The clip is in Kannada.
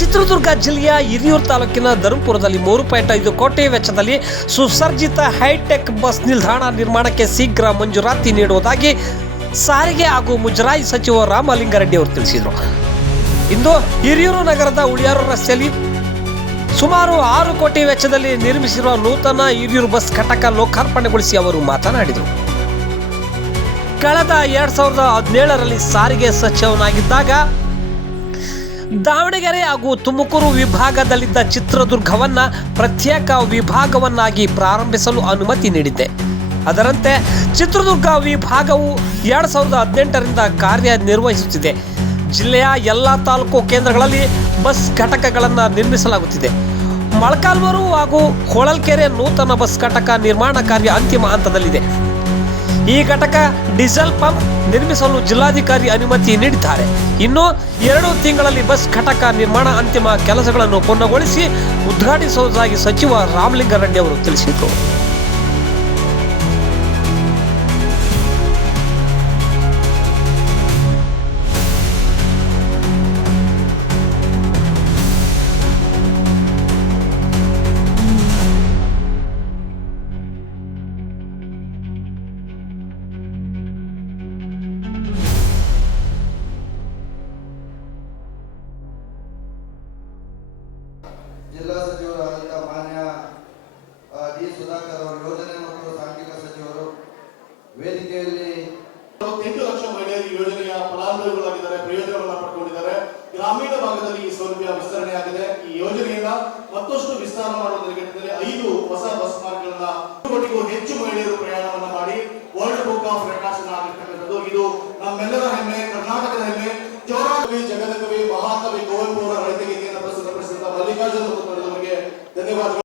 ಚಿತ್ರದುರ್ಗ ಜಿಲ್ಲೆಯ ಹಿರಿಯೂರು ತಾಲೂಕಿನ ಧರ್ಮಪುರದಲ್ಲಿ ಮೂರು ಪಾಯಿಂಟ್ ಐದು ಕೋಟಿ ವೆಚ್ಚದಲ್ಲಿ ಸುಸರ್ಜಿತ ಹೈಟೆಕ್ ಬಸ್ ನಿಲ್ದಾಣ ನಿರ್ಮಾಣಕ್ಕೆ ಶೀಘ್ರ ಮಂಜೂರಾತಿ ನೀಡುವುದಾಗಿ ಸಾರಿಗೆ ಹಾಗೂ ಮುಜರಾಯಿ ಸಚಿವ ರಾಮಲಿಂಗಾರೆಡ್ಡಿ ಅವರು ತಿಳಿಸಿದರು. ಇಂದು ಹಿರಿಯೂರು ನಗರದ ಉಳಿಯಾರು ರಸ್ತೆಯಲ್ಲಿ ಸುಮಾರು ಆರು ಕೋಟಿ ವೆಚ್ಚದಲ್ಲಿ ನಿರ್ಮಿಸಿರುವ ನೂತನ ಹಿರಿಯೂರು ಬಸ್ ಘಟಕ ಲೋಕಾರ್ಪಣೆಗೊಳಿಸಿ ಅವರು ಮಾತನಾಡಿದರು. ಕಳೆದ ಎರಡ್ ಸಾವಿರದ ಹದಿನೇಳರಲ್ಲಿ ಸಾರಿಗೆ ಸಚಿವನಾಗಿದ್ದಾಗ ದಾವಣಗೆರೆ ಹಾಗೂ ತುಮಕೂರು ವಿಭಾಗದಲ್ಲಿದ್ದ ಚಿತ್ರದುರ್ಗವನ್ನ ಪ್ರತ್ಯೇಕ ವಿಭಾಗವನ್ನಾಗಿ ಪ್ರಾರಂಭಿಸಲು ಅನುಮತಿ ನೀಡಿದೆ. ಅದರಂತೆ ಚಿತ್ರದುರ್ಗ ವಿಭಾಗವು ಎರಡು ಸಾವಿರದ ಹದಿನೆಂಟರಿಂದ ಕಾರ್ಯನಿರ್ವಹಿಸುತ್ತಿದೆ. ಜಿಲ್ಲೆಯ ಎಲ್ಲ ತಾಲೂಕು ಕೇಂದ್ರಗಳಲ್ಲಿ ಬಸ್ ಘಟಕಗಳನ್ನು ನಿರ್ಮಿಸಲಾಗುತ್ತಿದೆ. ಮೊಳಕಾಲ್ಮರು ಹಾಗೂ ಹೊಳಲ್ಕೆರೆ ನೂತನ ಬಸ್ ಘಟಕ ನಿರ್ಮಾಣ ಕಾರ್ಯ ಅಂತಿಮ ಹಂತದಲ್ಲಿದೆ. ಈ ಘಟಕ ಡೀಸೆಲ್ ಪಂಪ್ ನಿರ್ಮಿಸಲು ಜಿಲ್ಲಾಧಿಕಾರಿ ಅನುಮತಿ ನೀಡಿದ್ದಾರೆ. ಇನ್ನು ಎರಡು ತಿಂಗಳಲ್ಲಿ ಬಸ್ ಘಟಕ ನಿರ್ಮಾಣ ಅಂತಿಮ ಕೆಲಸಗಳನ್ನು ಪೂರ್ಣಗೊಳಿಸಿ ಉದ್ಘಾಟಿಸುವುದಾಗಿ ಸಚಿವ ರಾಮಲಿಂಗಾರೆಡ್ಡಿ ಅವರು ತಿಳಿಸಿದರು. ಈ ಸೌಲಭ್ಯ ವಿಸ್ತರಣೆಯಾಗಿದೆ. ಈ ಯೋಜನೆಯಿಂದ ಮತ್ತಷ್ಟು ವಿಸ್ತಾರ ಮಾಡುವುದರ ನಿಟ್ಟಿನಲ್ಲಿ